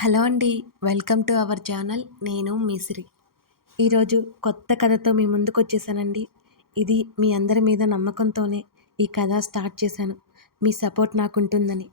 Hello అండి welcome to our channel. నేను మిసిరి ఈరోజు కొత్త కథతో మీ ముందుకు వచ్చేసానండి. ఇది మీ అందరి మీద నమ్మకంతోనే ఈ కథ స్టార్ట్ చేశాను. మీ సపోర్ట్ నాకు ఉంటుందని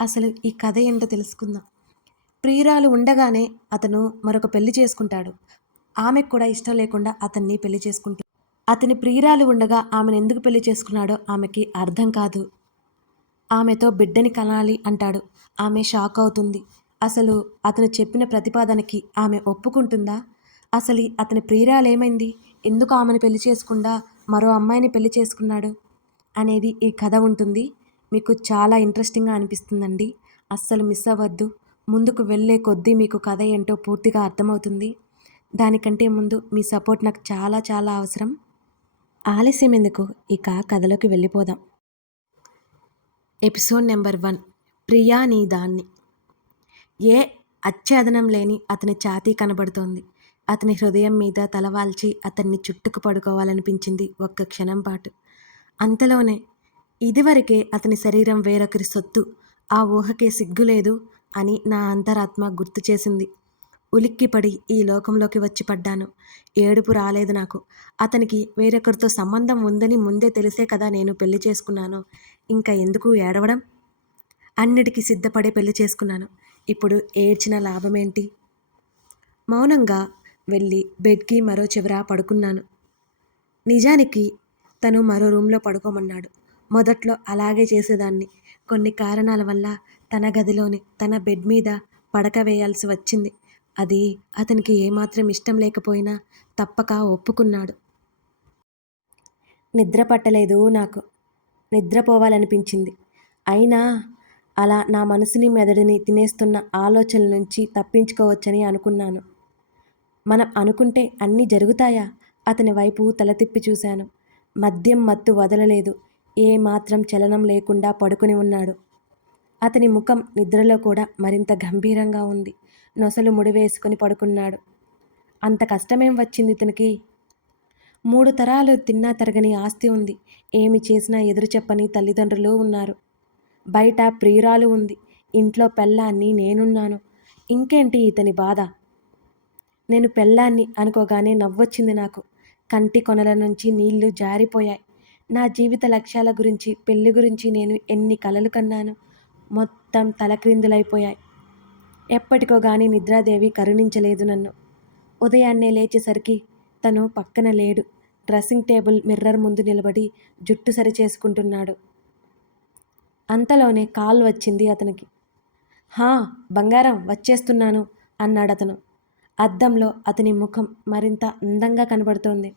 అసలు ఈ కథ ఏంటో తెలుసుకుందాం. ప్రియురాలు ఉండగానే అతను మరొక పెళ్ళి చేసుకుంటాడు. ఆమెకు కూడా ఇష్టం లేకుండా అతన్ని పెళ్ళి చేసుకుంటాడు అతని ప్రియురాలు ఉండగా ఆమెను ఎందుకు పెళ్ళి చేసుకున్నాడో ఆమెకి అర్థం కాదు. ఆమెతో బిడ్డని కనాలి అంటాడు. ఆమె షాక్ అవుతుంది. అసలు అతను చెప్పిన ప్రతిపాదనకి ఆమె ఒప్పుకుంటుందా? అసలు అతని ప్రియురాలేమైంది? ఎందుకు ఆమెను పెళ్ళి చేసుకుండా మరో అమ్మాయిని పెళ్ళి చేసుకున్నాడు? అనేది ఈ కథ ఉంటుంది. మీకు చాలా ఇంట్రెస్టింగ్గా అనిపిస్తుందండి. అస్సలు మిస్ అవ్వద్దు. ముందుకు వెళ్ళే కొద్దీ మీకు కథ ఏంటో పూర్తిగా అర్థమవుతుంది. దానికంటే ముందు మీ సపోర్ట్ నాకు చాలా చాలా అవసరం. ఆలస్యం ఎందుకు? ఇక కథలోకి వెళ్ళిపోదాం. Episode number one. ప్రియా నీ దాన్ని. ఏ అచ్చేదనం లేని అతని ఛాతీ కనబడుతోంది. అతని హృదయం మీద తలవాల్చి అతన్ని చుట్టుకు పడుకోవాలనిపించింది ఒక్క క్షణం పాటు. అంతలోనే ఇదివరకే అతని శరీరం వేరొకరి సొత్తు ఆ ఊహకే సిగ్గులేదు అని నా అంతరాత్మ గుర్తు చేసింది. ఉలిక్కిపడి ఈ లోకంలోకి వచ్చి పడ్డాను. ఏడుపు రాలేదు నాకు. అతనికి వేరొకరితో సంబంధం ఉందని ముందే తెలిసే కదా నేను పెళ్ళి చేసుకున్నాను. ఇంకా ఎందుకు ఏడవడం? అన్నిటికీ సిద్ధపడే పెళ్ళి చేసుకున్నాను. ఇప్పుడు ఏడ్చిన లాభమేంటి? మౌనంగా వెళ్ళి బెడ్కి మరో చివర పడుకున్నాను. నిజానికి తను మరో రూమ్లో పడుకోమన్నాడు. మొదట్లో అలాగే చేసేదాన్ని. కొన్ని కారణాల వల్ల తన గదిలోని తన బెడ్ మీద పడక వేయాల్సి వచ్చింది. అది అతనికి ఏమాత్రం ఇష్టం లేకపోయినా తప్పక ఒప్పుకున్నాడు. నిద్ర పట్టలేదు నాకు. నిద్రపోవాలనిపించింది. అయినా అలా నా మనసుని మెదడుని తినేస్తున్న ఆలోచనల నుంచి తప్పించుకోవచ్చని అనుకున్నాను. మనం అనుకుంటే అన్నీ జరుగుతాయా? అతని వైపు తల తిప్పి చూశాను. మద్యం మత్తు వదలలేదు. ఏ మాత్రం చలనం లేకుండా పడుకుని ఉన్నాడు. అతని ముఖం నిద్రలో కూడా మరింత గంభీరంగా ఉంది. నొసలు ముడివేసుకుని పడుకున్నాడు. అంత కష్టమేం వచ్చింది ఇతనికి? మూడు తరాలు తిన్నా తరగని ఆస్తి ఉంది. ఏమి చేసినా ఎదురు చెప్పని తల్లిదండ్రులు ఉన్నారు. బయట ప్రియురాలు ఉంది. ఇంట్లో పెళ్ళాన్ని నేనున్నాను. ఇంకేంటి ఇతని బాధ? నేను పెళ్ళాన్ని అనుకోగానే నవ్వొచ్చింది నాకు. కంటి కొనల నుంచి నీళ్ళు జారిపోయాయి. నా జీవిత లక్ష్యాల గురించి పెళ్ళి గురించి నేను ఎన్ని కలలు కన్నాను మొత్తం తలక్రిందులైపోయాయి. ఎప్పటికో గాని నిద్రాదేవి కరుణించలేదు నన్ను. ఉదయాన్నే లేచేసరికి తను పక్కన లేడు. డ్రెస్సింగ్ టేబుల్ మిర్రర్ ముందు నిలబడి జుట్టు సరిచేసుకుంటున్నాడు. అంతలోనే కాల్ వచ్చింది అతనికి. హా బంగారం వచ్చేస్తున్నాను అన్నాడతను. అద్దంలో అతని ముఖం మరింత అందంగా కనబడుతోంది.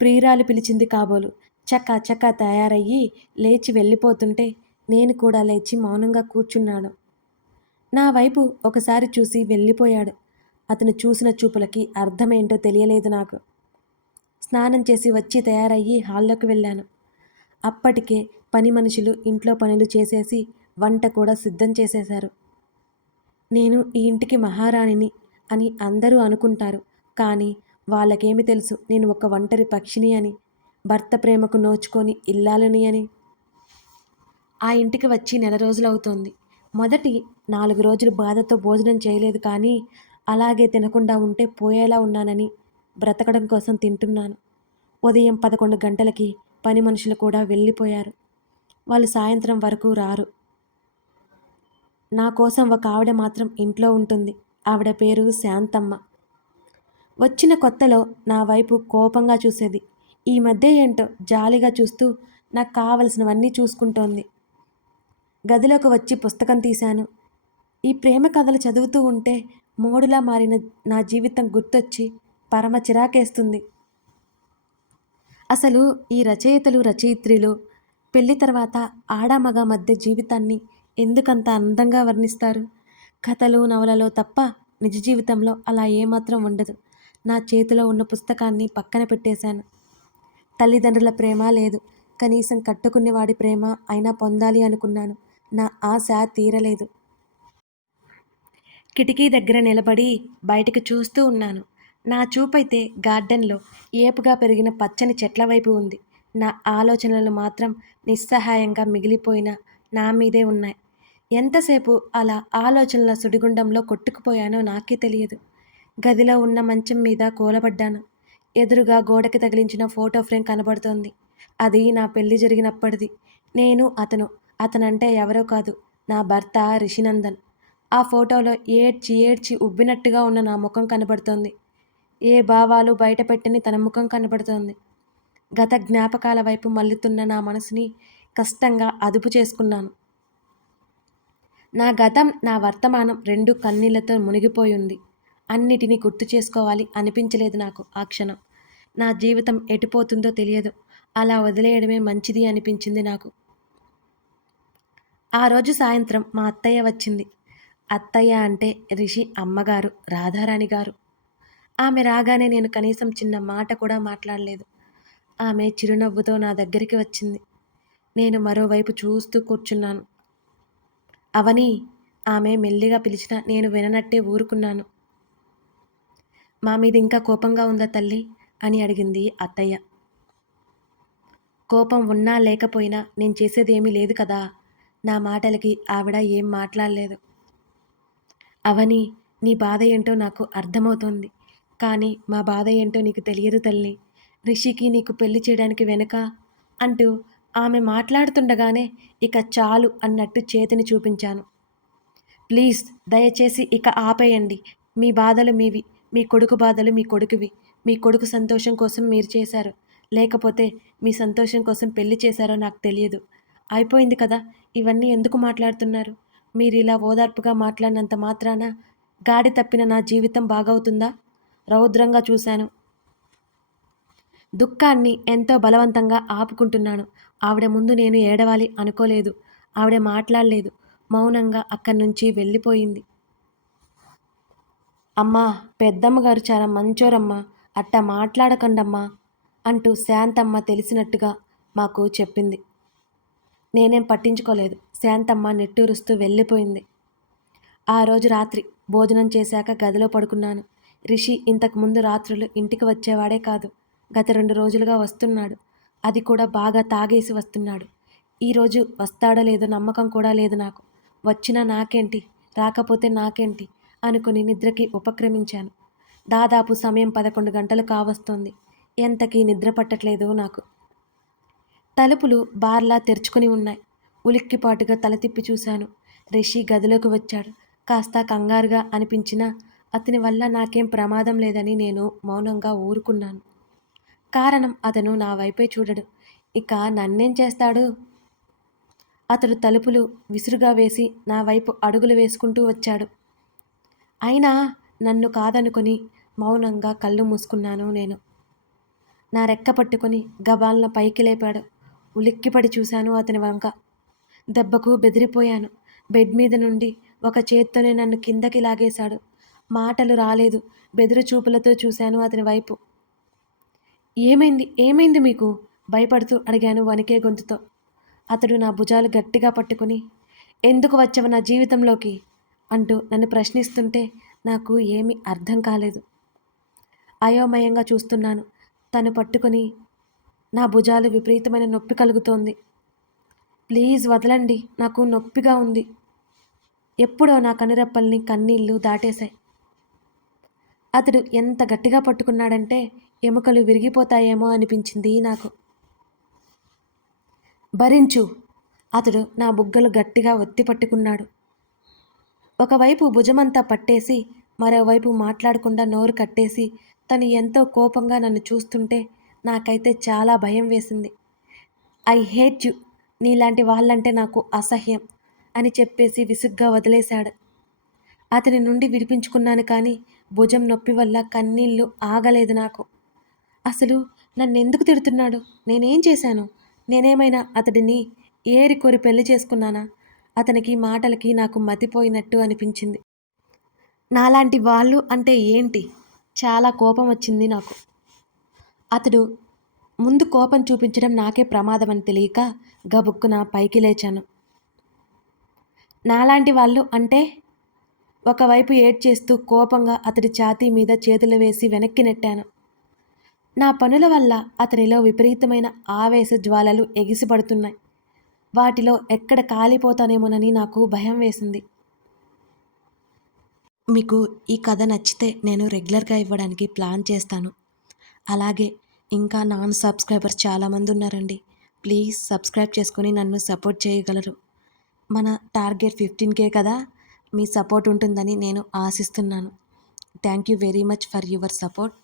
ప్రియురాలు పిలిచింది కాబోలు. చక్క చక్క తయారయ్యి లేచి వెళ్ళిపోతుంటే నేను కూడా లేచి మౌనంగా కూర్చున్నాను. నా వైపు ఒకసారి చూసి వెళ్ళిపోయాడు. అతను చూసిన చూపులకి అర్థమేంటో తెలియలేదు నాకు. స్నానం చేసి వచ్చి తయారయ్యి హాల్లోకి వెళ్ళాను. అప్పటికే పని మనుషులు ఇంట్లో పనులు చేసేసి వంట కూడా సిద్ధం చేసేశారు. నేను ఈ ఇంటికి మహారాణిని అని అందరూ అనుకుంటారు. కానీ వాళ్ళకేమి తెలుసు? నేను ఒక ఒంటరి పక్షిని అని భర్త ప్రేమకు నోచుకొని ఇల్లాలని అని. ఆ ఇంటికి వచ్చి నెల రోజులు అవుతోంది మొదటి నాలుగు రోజులు బాధతో భోజనం చేయలేదు కానీ అలాగే తినకుండా ఉంటే పోయేలా ఉన్నానని బ్రతకడం కోసం తింటున్నాను. ఉదయం పదకొండు గంటలకి పని మనుషులు కూడా వెళ్ళిపోయారు. వాళ్ళు సాయంత్రం వరకు రారు. నా కోసం ఒక ఆవిడ మాత్రం ఇంట్లో ఉంటుంది. ఆవిడ పేరు శాంతమ్మ. వచ్చిన కొత్తలో నా వైపు కోపంగా చూసేది. ఈ మధ్య ఏంటో జాలిగా చూస్తూ నాకు కావలసినవన్నీ చూసుకుంటోంది. గదిలోకి వచ్చి పుస్తకం తీశాను. ఈ ప్రేమ కథలు చదువుతూ ఉంటే మోడులా మారిన నా జీవితం గుర్తొచ్చి పరమ చిరాకేస్తుంది. అసలు ఈ రచయితలు రచయిత్రులు పెళ్ళి తర్వాత ఆడమగ మధ్య జీవితాన్ని ఎందుకంత అందంగా వర్ణిస్తారు? కథలు నవలలో తప్ప నిజ జీవితంలో అలా ఏమాత్రం ఉండదు. నా చేతిలో ఉన్న పుస్తకాన్ని పక్కన పెట్టేశాను. తల్లిదండ్రుల ప్రేమ లేదు. కనీసం కట్టుకునేవాడి ప్రేమ అయినా పొందాలి అనుకున్నాను. నా ఆశ తీరలేదు. కిటికీ దగ్గర నిలబడి బయటకు చూస్తూ ఉన్నాను. నా చూపైతే గార్డెన్లో ఏపుగా పెరిగిన పచ్చని చెట్ల వైపు ఉంది. నా ఆలోచనలు మాత్రం నిస్సహాయంగా మిగిలిపోయిన నా మీదే ఉన్నాయి. ఎంతసేపు అలా ఆలోచనల సుడిగుండంలో కొట్టుకుపోయానో నాకే తెలియదు. గదిలో ఉన్న మంచం మీద కూలబడ్డాను. ఎదురుగా గోడకి తగిలించిన ఫోటో ఫ్రేమ్ కనబడుతోంది. అది నా పెళ్ళి జరిగినప్పటిది. నేను అతను. అతనంటే ఎవరో కాదు. నా భర్త రిషినందన్. ఆ ఫోటోలో ఏడ్చి ఏడ్చి ఉబ్బినట్టుగా ఉన్న నా ముఖం కనబడుతోంది. ఏ భావాలు బయటపెట్టని తన ముఖం కనబడుతోంది. గత జ్ఞాపకాల వైపు మల్లుతున్న నా మనసుని కష్టంగా అదుపు చేసుకున్నాను. నా గతం నా వర్తమానం రెండు కన్నీళ్ళతో మునిగిపోయింది అన్నిటినీ గుర్తు చేసుకోవాలి అనిపించలేదు నాకు ఆ క్షణం. నా జీవితం ఎటుపోతుందో తెలియదు. అలా వదిలేయడమే మంచిది అనిపించింది నాకు. ఆ రోజు సాయంత్రం మా అత్తయ్య వచ్చింది. అత్తయ్య అంటే రిషి అమ్మగారు రాధారాణి గారు. ఆమె రాగానే నేను కనీసం చిన్న మాట కూడా మాట్లాడలేదు. ఆమె చిరునవ్వుతో నా దగ్గరికి వచ్చింది. నేను మరోవైపు చూస్తూ కూర్చున్నాను. అవని ఆమె మెల్లిగా పిలిచిన నేను విననట్టే ఊరుకున్నాను. మా మీద ఇంకా కోపంగా ఉందా తల్లి? అని అడిగింది అత్తయ్య. కోపం ఉన్నా లేకపోయినా నేను చేసేదేమీ లేదు కదా? నా మాటలకి ఆవిడ ఏం మాట్లాడలేదు. అవని నీ బాధ ఏంటో నాకు అర్థమవుతోంది. కానీ మా బాధ ఏంటో నీకు తెలియదు తల్లి. రిషికి నీకు పెళ్ళి చేయడానికి వెనుక అంటూ ఆమె మాట్లాడుతుండగానే ఇక చాలు అన్నట్టు చేతిని చూపించాను. ప్లీజ్ దయచేసి ఇక ఆపేయండి. మీ బాధలు మీవి. మీ కొడుకు బాధలు మీ కొడుకువి. మీ కొడుకు సంతోషం కోసం మీరు చేశారు. లేకపోతే మీ సంతోషం కోసం పెళ్ళి చేశారో నాకు తెలియదు. అయిపోయింది కదా? ఇవన్నీ ఎందుకు మాట్లాడుతున్నారు? మీరు ఇలా ఓదార్పుగా మాట్లాడినంత మాత్రాన గాడి తప్పిన నా జీవితం బాగవుతుందా? రౌద్రంగా చూశాను. దుఃఖాన్ని ఎంతో బలవంతంగా ఆపుకుంటున్నాను. ఆవిడ ముందు నేను ఏడవాలి అనుకోలేదు. ఆవిడ మాట్లాడలేదు. మౌనంగా అక్కడి నుంచి వెళ్ళిపోయింది. అమ్మా పెద్దమ్మ గారు చాలా మంచోరమ్మా. అట్టా మాట్లాడకండమ్మా అంటూ శాంతమ్మ తెలిసినట్టుగా మాకు చెప్పింది. నేనేం పట్టించుకోలేదు. శాంతమ్మ నెట్టూరుస్తూ వెళ్ళిపోయింది. ఆ రోజు రాత్రి భోజనం చేశాక గదిలో పడుకున్నాను. రిషి ఇంతకు ముందు రాత్రులు ఇంటికి వచ్చేవాడే కాదు. గత రెండు రోజులుగా వస్తున్నాడు. అది కూడా బాగా తాగేసి వస్తున్నాడు. ఈరోజు వస్తాడో లేదో నమ్మకం కూడా లేదు నాకు. వచ్చినా నాకేంటి? రాకపోతే నాకేంటి? అనుకుని నిద్రకి ఉపక్రమించాను. దాదాపు సమయం పదకొండు గంటలు కావస్తోంది. ఎంతకీ నిద్ర పట్టట్లేదు నాకు. తలుపులు బార్లా తెరుచుకుని ఉన్నాయి. ఉలిక్కిపాటుగా తల తిప్పి చూశాను. రిషి గదిలోకి వచ్చాడు. కాస్త కంగారుగా అనిపించినా అతని వల్ల నాకేం ప్రమాదం లేదని నేను మౌనంగా ఊరుకున్నాను. కారణం అతను నా వైపే చూడడు. ఇక నన్నేం చేస్తాడు? అతడు తలుపులు విసురుగా వేసి నా వైపు అడుగులు వేసుకుంటూ వచ్చాడు. అయినా నన్ను కాదనుకొని మౌనంగా కళ్ళు మూసుకున్నాను నేను. నా రెక్క పట్టుకొని గబాల్న పైకి లేపాడు. ఉలిక్కిపడి చూశాను అతని వంక. దెబ్బకు బెదిరిపోయాను. బెడ్ మీద నుండి ఒక చేత్తోనే నన్ను కిందకి లాగేశాడు. మాటలు రాలేదు. బెదిరి చూపులతో చూశాను అతని వైపు. ఏమైంది? ఏమైంది మీకు? భయపడుతూ అడిగాను వణికే గొంతుతో. అతడు నా భుజాలు గట్టిగా పట్టుకుని ఎందుకు వచ్చావు నా జీవితంలోకి? అంటూ నన్ను ప్రశ్నిస్తుంటే నాకు ఏమీ అర్థం కాలేదు. అయోమయంగా చూస్తున్నాను. తను పట్టుకుని నా భుజాలు విపరీతమైన నొప్పి కలుగుతోంది. ప్లీజ్ వదలండి. నాకు నొప్పిగా ఉంది. ఎప్పుడో నా కనురెప్పల్ని కన్నీళ్ళు దాటేశాయి. అతడు ఎంత గట్టిగా పట్టుకున్నాడంటే ఎముకలు విరిగిపోతాయేమో అనిపించింది నాకు. భరించు అతడు నా బుగ్గలు గట్టిగా ఒత్తి పట్టుకున్నాడు. ఒకవైపు భుజమంతా పట్టేసి మరోవైపు మాట్లాడకుండా నోరు కట్టేసి తను ఎంతో కోపంగా నన్ను చూస్తుంటే నాకైతే చాలా భయం వేసింది. ఐ హేట్ యు నీలాంటి వాళ్ళంటే నాకు అసహ్యం అని చెప్పేసి విసుగ్గా వదిలేశాడు. అతని నుండి విడిపించుకున్నాను కానీ భుజం నొప్పి వల్ల కన్నీళ్ళు ఆగలేదు నాకు. అసలు నన్ను ఎందుకు తిడుతున్నాడు? నేనేం చేశాను? నేనేమైనా అతడిని ఏరి కోరి పెళ్ళి చేసుకున్నానా? అతనికి మాటలకి నాకు మతిపోయినట్టు అనిపించింది. నాలాంటి వాళ్ళు అంటే ఏంటి? చాలా కోపం వచ్చింది నాకు. అతడు ముందు కోపం చూపించడం నాకే ప్రమాదం అని తెలియక గబుక్కున పైకి లేచాను. నాలాంటి వాళ్ళు అంటే ఒకవైపు ఏడ్చేస్తూ కోపంగా అతడి ఛాతీ మీద చేతులు వేసి వెనక్కి నెట్టాను. నా పనుల వల్ల అతనిలో విపరీతమైన ఆవేశ జ్వాలలు ఎగిసిపడుతున్నాయి. వాటిలో ఎక్కడ కాలిపోతానేమోనని నాకు భయం వేసింది. మీకు ఈ కథ నచ్చితే నేను రెగ్యులర్గా ఇవ్వడానికి ప్లాన్ చేస్తాను. అలాగే ఇంకా నాన్ సబ్స్క్రైబర్స్ చాలామంది ఉన్నారండి. ప్లీజ్ సబ్స్క్రైబ్ చేసుకుని నన్ను సపోర్ట్ చేయగలరు. మన టార్గెట్ ఫిఫ్టీన్ కే కదా? మీ సపోర్ట్ ఉంటుందని నేను ఆశిస్తున్నాను. Thank you very much for your support.